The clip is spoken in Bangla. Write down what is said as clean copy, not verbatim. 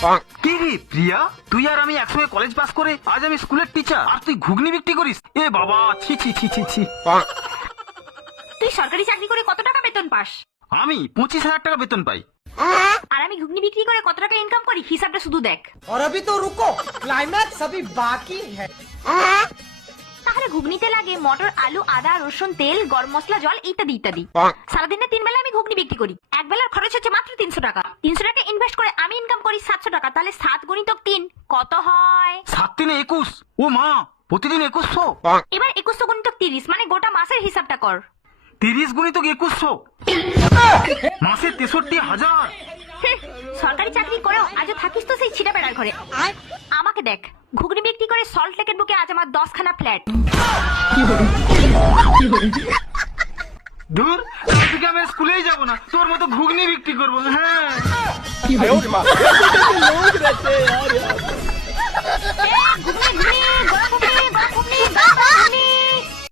কি রে প্রিয়া, তুই আর আমি একসঙ্গে কলেজ পাস করে আজ আমি স্কুলের টিচার, আর তুই ঘুগনি বিক্রি করিস? এ বাবা, ছি ছি ছি ছি ছি। তুই সরকারি চাকরি করে কত টাকা বেতন পাস? আমি 25,000 টাকা বেতন পাই। আর আমি ঘুগনি বিক্রি করে কত টাকা ইনকাম করি, হিসাবটা শুধু দেখ। और अभी तो रुको, क्लाइमैक्स अभी बाकी है। তাহলে ঘুগনিতে লাগে মটর, আলু, আদা, রসুন, তেল, গরম মশলা, জল ইত্যাদি ইত্যাদি। সারাদিনে 3 বেলা আমি ঘুগনি বিক্রি করি। এক বেলার খরচ হচ্ছে মাত্র 300 টাকা। 300 টাকা ইনভেস্ট করে আমি ইনকাম করি 700 টাকা। তাহলে 7 গুণিতক 3 কত হয়? 7 3 21। ও মা, প্রতিদিন 2100? এবার 2100 গুণিতক 30 মানে গোটা মাসের হিসাবটা কর। 30 গুণিতক 2100 মাসে 63,000। সরকারি চাকরি করেও আজও থাকিস তো সেই ছিটা বেড়ার ঘরে। আমাকে দেখ, ঘুগনি বিক্রি করে সল্ট লেকের বুকে আজ আমার 10খানা ফ্ল্যাট। দূর, আজকে আমি স্কুলেই যাব না, তোর মতো ঘুগনি বিক্রি করবো। হ্যাঁ।